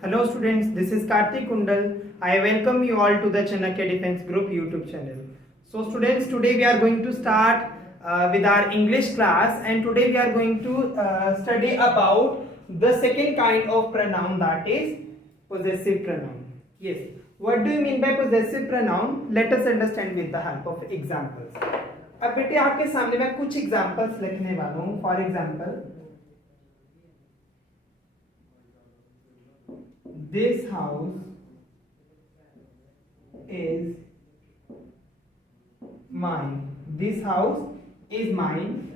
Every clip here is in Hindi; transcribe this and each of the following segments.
Hello students, this is Karthik Kundal. I welcome you all to the Chanakya Defense Group YouTube channel. So students, today we are going to start with our English class, and today we are going to study about the second kind of pronoun, that is possessive pronoun. Yes, what do you mean by possessive pronoun? Let us understand with the help of examples. अब बेटे आपके सामने मैं कुछ एग्जांपल्स लिखने वाला हूँ. For example, this house is mine. This house is mine.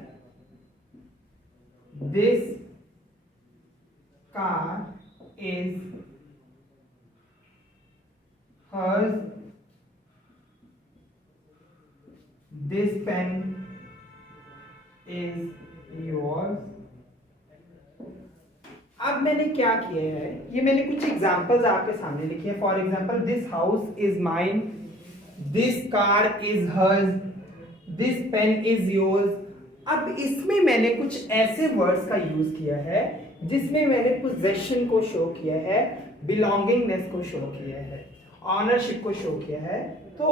This car is hers. This pen is yours. अब मैंने क्या किया है, ये मैंने कुछ एग्जांपल्स आपके सामने लिखे हैं. For example, this house is mine, this car is hers, this pen is yours. अब इसमें मैंने कुछ ऐसे वर्ड्स का यूज किया है जिसमें मैंने पोजेशन को शो किया है, बिलोंगिंगनेस को शो किया है, ऑनरशिप को शो किया है. तो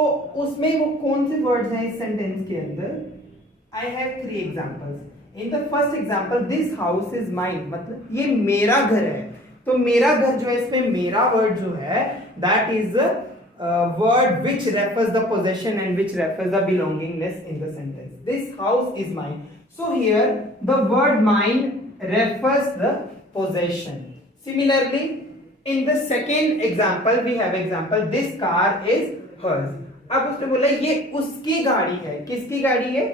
उसमें वो कौन से वर्ड्स हैं इस सेंटेंस के अंदर? आई have 3 examples. In the first example, this house is mine, मतलब ये मेरा घर है. तो मेरा घर जो है, इसमें मेरा वर्ड जो है, that is word which refers the possession and which refers the belongingness in the sentence. This house is mine. So here the word mine refers the possession. Similarly, in the second example we have example, this car is hers. अब उसने बोला ये उसकी गाड़ी है. किसकी गाड़ी है?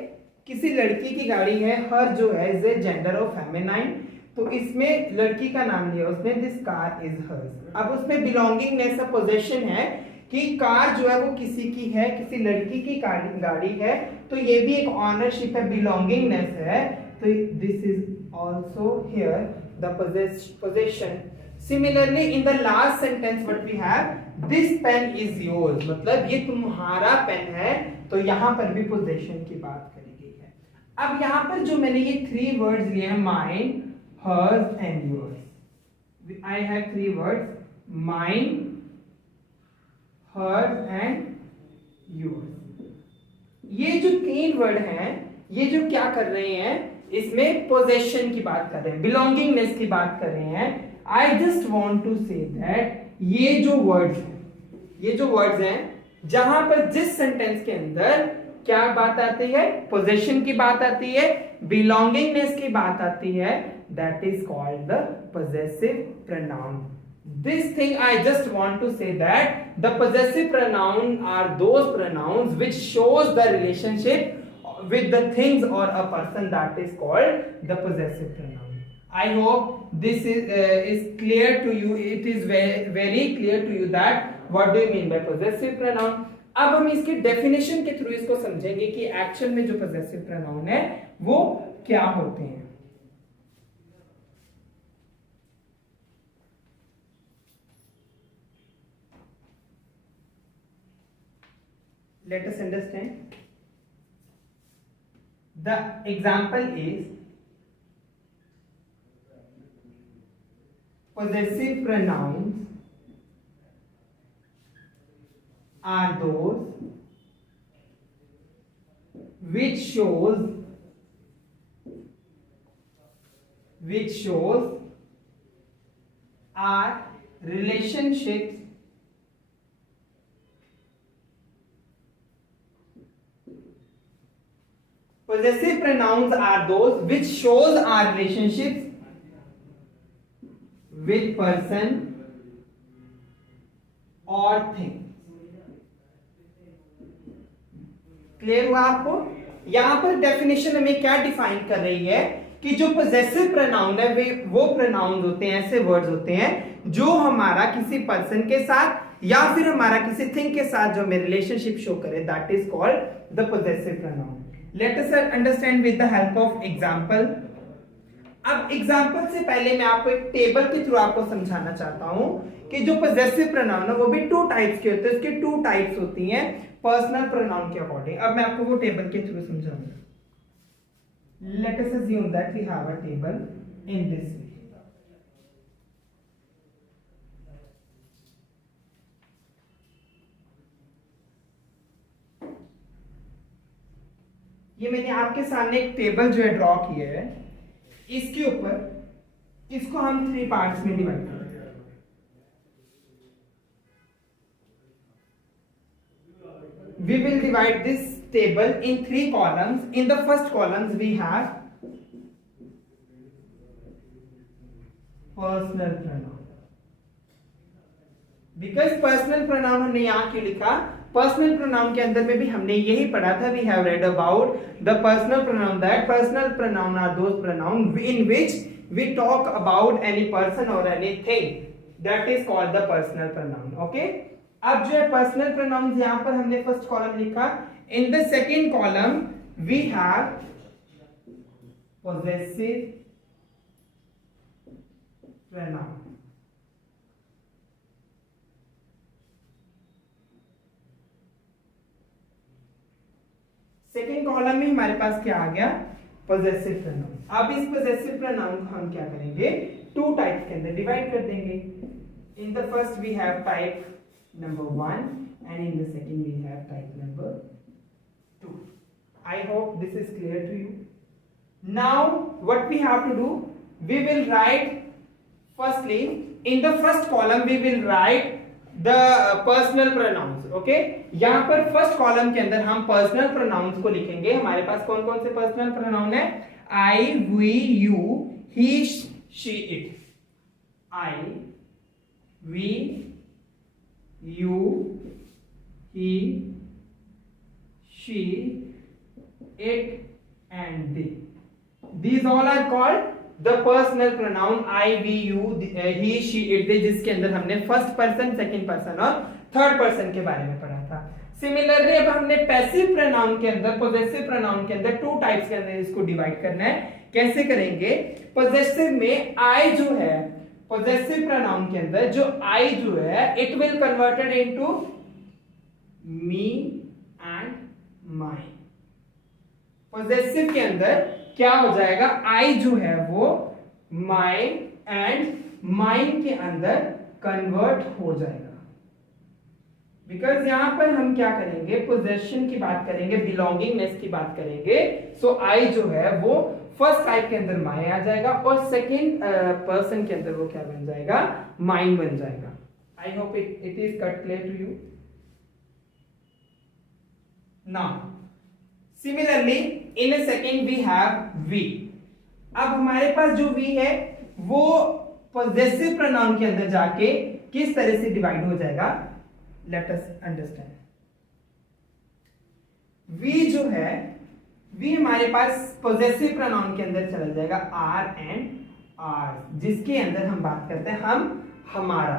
किसी लड़की की गाड़ी है. हर जो है is a gender of feminine, तो इसमें लड़की का नाम लिया उसने, दिस कार इज हर्स. अब उसमें बिलोंगिंगनेस ऑफ पोजेशन है कि कार जो है वो किसी की है, किसी लड़की की गाड़ी है, तो ये भी एक ऑनरशिप है, बिलोंगिंगनेस है. तो this is also here the possession. Similarly, in the last sentence what we have, this pen is yours, मतलब ये तुम्हारा पेन है. तो यहां पर भी पोजेशन की बात करें. अब यहां पर जो मैंने ये 3 वर्ड्स लिए हैं, mine, hers and yours. I have 3 words, mine, hers and yours. ये जो 3 वर्ड हैं, ये जो क्या कर रहे हैं, इसमें पोजेशन की बात कर रहे हैं, बिलोंगिंगनेस की बात कर रहे हैं. I just want to say that ये जो वर्ड्स हैं, जहां पर जिस सेंटेंस के अंदर क्या बात आती है, पोजेशन की बात आती है, बिलोंगिंगनेस की बात आती है, that is called the possessive pronoun. This thing I just want to say that the possessive pronoun are those pronouns which shows the relationship with the things और a person, that is called the possessive pronoun. I hope this is clear to you. It is very clear to you that what do you mean by possessive pronoun. अब हम इसके डेफिनेशन के थ्रू इसको समझेंगे कि एक्चुअल में जो पोजेसिव प्रोनाउन है वो क्या होते हैं. Let us understand. The example is, possessive pronouns are those which shows our relationships possessive pronouns are those which shows our relationships with person or thing. Clear हुआ आपको? यहां पर डेफिनेशन हमें क्या डिफाइन कर रही है कि जो पोजेसिव प्रोनाउन है वो प्रोनाउन होते हैं, ऐसे वर्ड्स होते हैं जो हमारा किसी पर्सन के साथ या फिर हमारा किसी थिंग के साथ जो हमें रिलेशनशिप शो करे, that is called the possessive pronoun. Late us understand with the help of example. अब एग्जांपल से पहले मैं आपको एक टेबल के थ्रू आपको समझाना चाहता हूं कि जो पोजेसिव प्रोनाउन है वो भी 2 टाइप्स के होते हैं. उसके 2 टाइप्स होती हैं पर्सनल प्रोनाउन के अकॉर्डिंग. अब मैं आपको वो टेबल के थ्रू समझाऊंगा. Let us assume that we have a table in this way. ये मैंने आपके सामने एक टेबल जो है ड्रॉ किया है, इसके ऊपर इसको हम 3 पार्ट्स में डिवाइड करेंगे। We will divide this table in 3 columns. In the first columns we have personal pronoun. Because personal pronoun हमने यहाँ क्यों लिखा? Personal pronoun के अंदर में भी हमने यही पढ़ा था. We have read about the personal pronoun, that personal pronoun are those pronoun in which we talk about any person or anything. That is called the personal pronoun. Okay? अब जो है पर्सनल प्रोनाउंस यहां पर हमने फर्स्ट कॉलम लिखा. In the second column we have possessive pronoun. Second column में हमारे पास क्या आ गया? Possessive pronoun. अब इस पोजेसिव प्रोनाउन को हम क्या करेंगे? 2 टाइप्स के अंदर डिवाइड कर देंगे. In the first we have type number 1 and in the second we have type number 2. I hope this is clear to you. Now what we have to do, we will write firstly in the first column we will write the personal pronouns. Okay, यहाँ पर फर्स्ट कॉलम के अंदर हम पर्सनल प्रोनाउंस को लिखेंगे. हमारे पास कौन कौन से पर्सनल प्रोनाउन है? I, we, you, he, she, it. I, we, you, he, she, it and they. These all are called the personal pronoun. I, we, you, he, she, it, they, जिसके अंदर हमने फर्स्ट पर्सन, सेकंड पर्सन और थर्ड पर्सन के बारे में पढ़ा था. सिमिलरली अब हमने पैसिव प्रोनाउन के अंदर, पोजेसिव प्रोनाउन के अंदर 2 टाइप्स के अंदर इसको डिवाइड करना है. कैसे करेंगे? पोजेसिव में I जो है, पोजेसिव प्रोनाउन के अंदर जो I जो है, it will converted into me and mine. Possessive के अंदर क्या हो जाएगा? I जो है वो माई एंड माइन के अंदर कन्वर्ट हो जाएगा. बिकॉज यहां पर हम क्या करेंगे? पोजेशन की बात करेंगे, बिलोंगिंगनेस की बात करेंगे. सो I जो है वो फर्स्ट टाइप के अंदर माई आ जाएगा और सेकेंड पर्सन के अंदर वो क्या बन जाएगा? माइन बन जाएगा. I hope it is quite clear to you. Now similarly in a second we have we. अब हमारे पास जो वी है वो पोजेसिव प्रोनाउन के अंदर जाके किस तरह से डिवाइड हो जाएगा? Late us understand. वी जो है, वी हमारे पास पोजेसिव प्रोनाउन के अंदर चला जाएगा आर एंड आर, जिसके अंदर हम बात करते हैं हम, हमारा.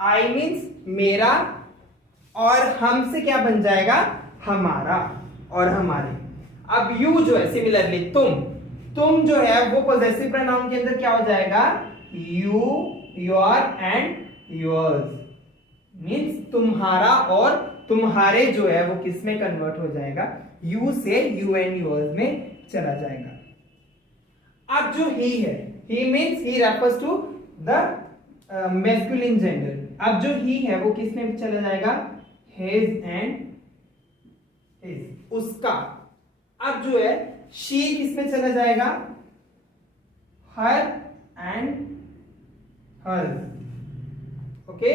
आई मीन्स मेरा और हम से क्या बन जाएगा? हमारा और हमारे. अब यू जो है सिमिलरली तुम जो है वो पोजेसिव प्रोनाउन के अंदर क्या हो जाएगा? You, your and yours. Means तुम्हारा और तुम्हारे जो है वो किस में कन्वर्ट हो जाएगा? यू से यू एंड योर्स में चला जाएगा. अब जो ही है, he means he refers to the masculine gender. अब जो ही है वो किस में चला जाएगा? हिज एंड हिज, उसका. अब जो है शी किस में चला जाएगा? Her and hers. Okay.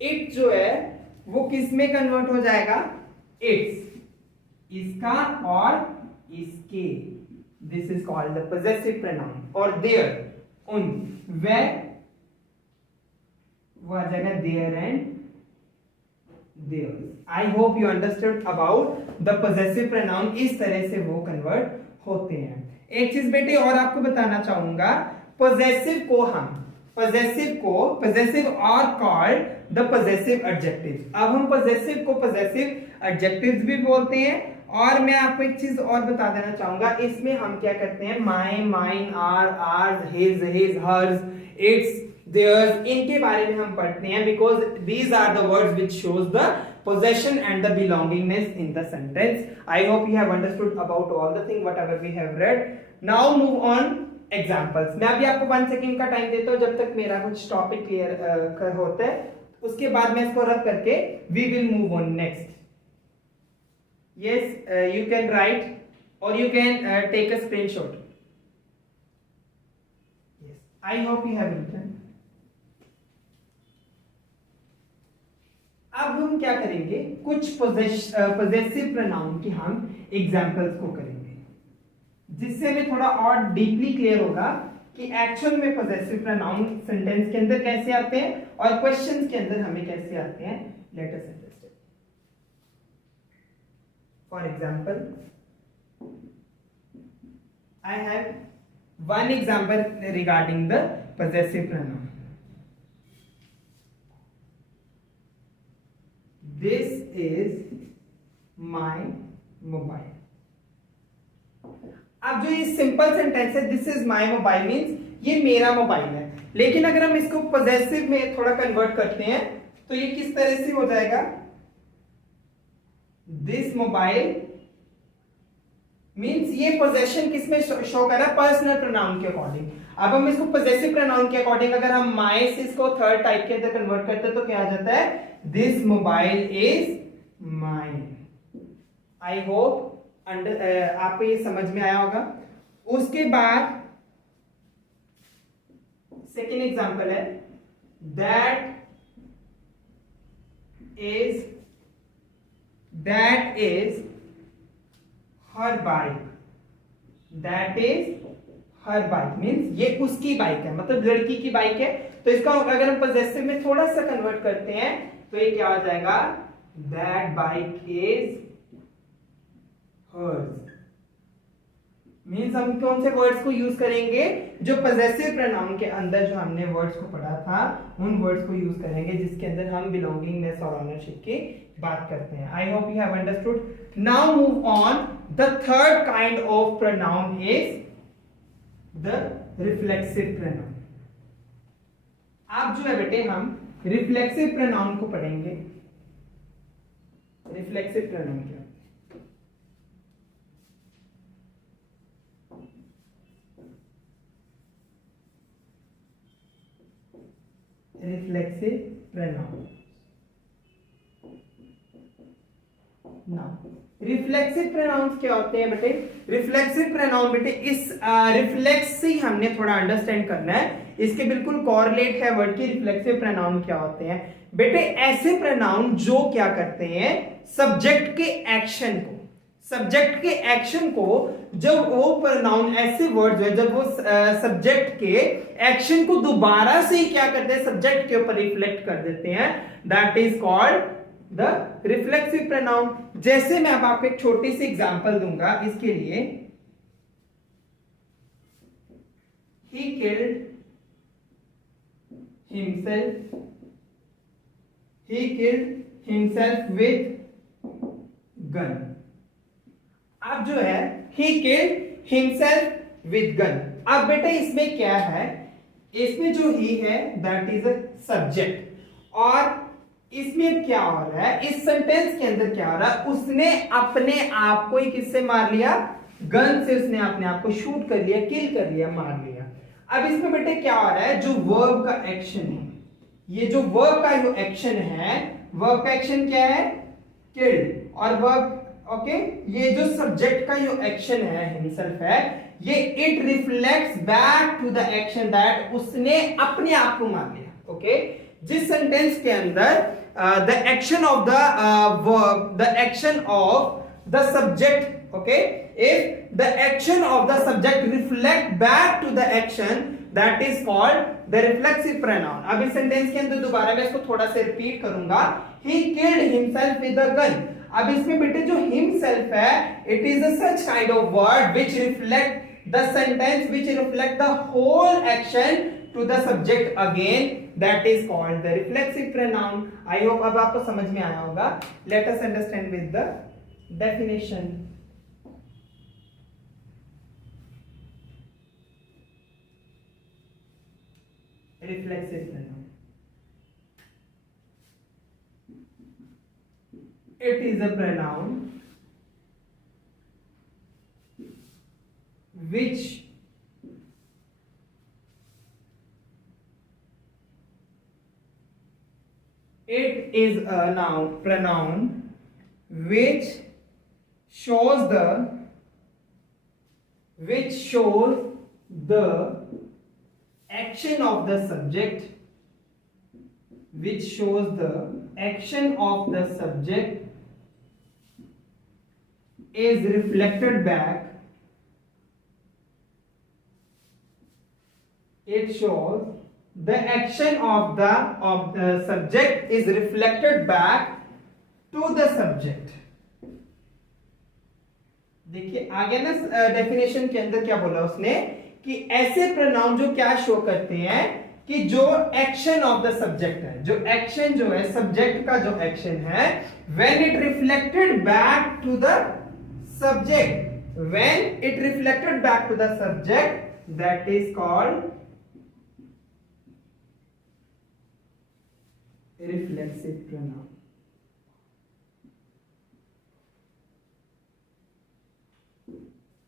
It जो है वो किस में कन्वर्ट हो जाएगा? इट्स, इसका और इसके. This is called the possessive pronoun. और देयर, उन, वे वो आ जाएगा their and theirs. I hope you understood about the possessive pronoun. इस तरह से वो कन्वर्ट होते हैं. एक चीज बेटे और आपको बताना चाहूंगा, पोजेसिव को हम possessive are called the possessive adjectives. अब हम पोजेसिव को पोजेसिव एडजेक्टिव्स भी बोलते हैं. और मैं आपको एक चीज और बता देना चाहूंगा, इसमें हम क्या करते हैं? My, mine, our, ours, his, hers, its, theirs, इनके बारे में हम पढ़ते हैं. Because these are the words which shows the possession and the belongingness in the sentence. I hope you have understood about all the thing whatever we have read. Now move on examples. मैं अभी आपको 1 सेकेंड का टाइम देता हूँ जब तक मेरा कुछ टॉपिक क्लियर होता है. उसके बाद मैं इसको रब करके we will move on next. Yes, you can write or you can take a screenshot. Yes, I hope you have written. अब हम क्या करेंगे, कुछ पोजेसिव प्रोनाउन की हम एग्जांपल्स को करेंगे, जिससे हमें थोड़ा और डीपली क्लियर होगा कि एक्चुअल में पोजेसिव प्रोनाउन सेंटेंस के अंदर कैसे आते हैं और क्वेश्चंस के अंदर हमें कैसे आते हैं. Late us understand. For example, I have one example regarding the possessive pronoun. This is my mobile. अब जो ये सिंपल सेंटेंस है, this is my mobile means ये मेरा मोबाइल है, लेकिन अगर हम इसको पॉजेसिव में थोड़ा कन्वर्ट करते हैं तो ये किस तरह से हो जाएगा, दिस मोबाइल मींस ये पोजेशन किसमें शो कर रहा है, पर्सनल प्रोनाउन के अकॉर्डिंग. अब हम इसको पोजेसिव प्रोनाउन के अकॉर्डिंग अगर हम माई से इसको थर्ड टाइप के अंदर कन्वर्ट करते हैं तो क्या आ जाता है, this mobile is mine. I hope आपको ये समझ में आया होगा. उसके बाद सेकेंड एग्जांपल है, that is her bike. That is her bike means ये उसकी बाइक है, मतलब लड़की की बाइक है. तो इसका अगर हम पॉजेसिव में थोड़ा सा कन्वर्ट करते हैं तो ये क्या हो जाएगा, that bike is hers. Means हम कौन से वर्ड्स को यूज करेंगे, जो पॉजेसिव प्रोनाउन के अंदर जो हमने वर्ड्स को पढ़ा था उन वर्ड्स को यूज करेंगे जिसके अंदर हम बिलोंगिंगनेस और ऑनरशिप की बात करते हैं. आई hope you have understood. Now move on. The third kind of pronoun is the reflexive pronoun. आप जो है बेटे हम रिफ्लेक्सिव प्रोनाउन को पढ़ेंगे. रिफ्लेक्सिव प्रोनाउन क्या, reflexive pronoun. Now reflexive pronouns क्या होते हैं बेटे, रिफ्लेक्सिव प्रोनाउन बेटे इस रिफ्लेक्स से ही हमने थोड़ा अंडरस्टैंड करना है, इसके बिल्कुल कॉरलेट है वर्ड की. रिफ्लेक्सिव प्रोनाउन क्या होते हैं बेटे, ऐसे प्रोनाउन जो क्या करते हैं, सब्जेक्ट के एक्शन को, सब्जेक्ट के एक्शन को, जब वो प्रोनाउन ऐसे वर्ड है जब वो सब्जेक्ट के एक्शन को दोबारा से ही क्या करते हैं, सब्जेक्ट के ऊपर रिफ्लेक्ट कर देते हैं, that is called the reflexive pronoun. जैसे मैं अब आपको एक छोटी सी एग्जांपल दूंगा इसके लिए. ही killed himself, he killed himself with gun. अब जो है he killed himself with gun. अब बेटा इसमें क्या है, इसमें जो he है that is a subject, और इसमें क्या हो रहा है, इस सेंटेंस के अंदर क्या हो रहा है, उसने अपने आप को ही किससे मार लिया, गन से उसने अपने आप को शूट कर लिया, किल कर लिया, मार लिया. अब इसमें बेटे क्या हो रहा है, जो वर्ब का एक्शन है, ये जो वर्ब का जो एक्शन है, वर्ब का एक्शन क्या है, किल्ड, और वर्ब ओके ये जो सब्जेक्ट का जो एक्शन है हिमसेल्फ है, ये it reflects back to the action that उसने अपने आप को मार लिया. ओके जिस सेंटेंस के अंदर the action of the verb, the action of the subject, okay if the action of the subject reflect back to the action that is called the reflexive pronoun. अब इस सेंटेंस के अंदर दोबारा मैं इसको थोड़ा सा रिपीट करूंगा. He killed himself with a gun. अब इसमें बेटे जो हिमसेल्फ है, it is a such kind of word which reflect the sentence, which reflect the whole action to the subject again, that is called the reflexive pronoun. I hope अब आपको समझ में आया होगा. Let us understand with the definition. Reflexive pronoun, it is a pronoun which it is a pronoun which shows the which shows the action of the subject, which shows the action of the subject is reflected back. It shows the action of the subject is reflected back to the subject. देखिए आगे ना डेफिनेशन के अंदर क्या बोला उसने कि ऐसे प्रोनाउन जो क्या शो करते हैं कि जो एक्शन ऑफ द सब्जेक्ट है, जो एक्शन जो है सब्जेक्ट का जो एक्शन है, when it reflected back to the subject, when it reflected back to the subject, that is called reflexive pronoun.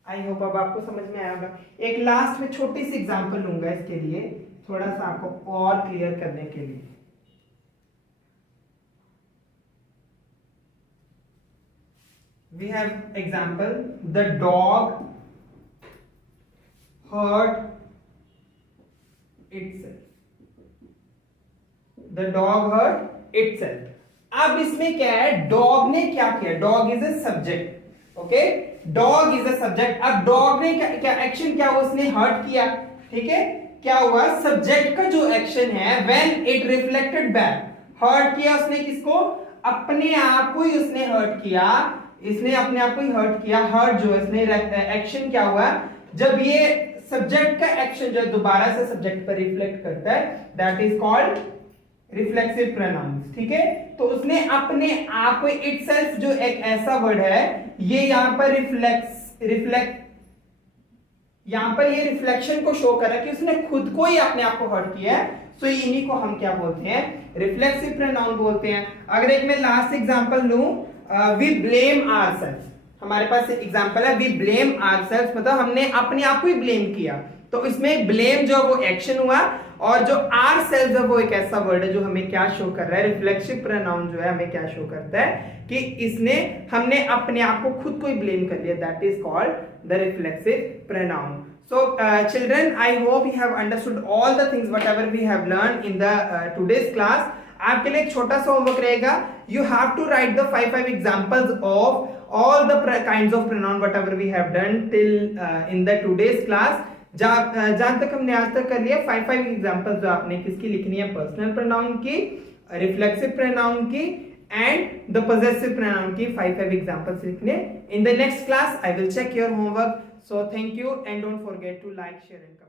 I hope अब आपको समझ में आया होगा. एक लास्ट में छोटी सी एग्जांपल लूंगा इसके लिए, थोड़ा सा आपको और क्लियर करने के लिए. We have example, the dog hurt itself. The dog hurt itself. अब इसमें क्या है, डॉग ने क्या किया, dog is a subject, okay, dog is a subject. अब डॉग ने क्या एक्शन क्या हुआ, उसने हर्ट किया, ठीक है. क्या हुआ, सब्जेक्ट का जो एक्शन है when it reflected back, hurt किया उसने किसको, अपने आप को ही उसने हर्ट किया, इसने अपने आप को ही हर्ट किया. हर्ट जो है इसने एक्शन क्या हुआ, जब ये सब्जेक्ट का एक्शन जो दोबारा से सब्जेक्ट पर रिफ्लेक्ट करता है, that is called reflexive pronouns. ठीक है, तो उसने अपने आप को, इटसेल्फ जो एक ऐसा वर्ड है, ये यहां पर रिफ्लेक्ट यहां पर ये रिफ्लेक्शन को शो कर रहा है कि उसने खुद को ही अपने आप को हर्ट किया है. सो इन्हीं को हम क्या बोलते हैं, रिफ्लेक्सिव प्रोनाउन बोलते हैं. अगर एक मैं लास्ट एग्जांपल लूं, वी ब्लेम आवरसेल्फ. हमारे पास एग्जांपल है वी ब्लेम आवरसेल्फ, मतलब हमने अपने आप को ही ब्लेम किया. तो इसमें ब्लेम जो वो एक्शन हुआ, और जो आर सेल्फ है वो एक ऐसा वर्ड है जो हमें क्या शो कर रहा है, रिफ्लेक्सिव प्रोनाउन जो है हमें क्या शो करता है कि हमने अपने आप को खुद को ही ब्लेम कर लिया. That is called the reflexive pronoun. So children, I hope you have understood all the things whatever we have learned in the today's class. आपके लिए एक छोटा सा होमवर्क रहेगा. You have to write the 5 examples of all the kinds of pronoun whatever we have done till in the today's class. जहां तक हमने आज तक कर लिया 5 एग्जांपल्स जो आपने किसकी लिखनी है, पर्सनल प्रोनाउन की, रिफ्लेक्सिव प्रोनाउन की एंड द पॉजेसिव प्रोनाउन की 5 एग्जांपल्स लिखने. In the next class I will check your homework. So thank you and don't forget to like, share and comment.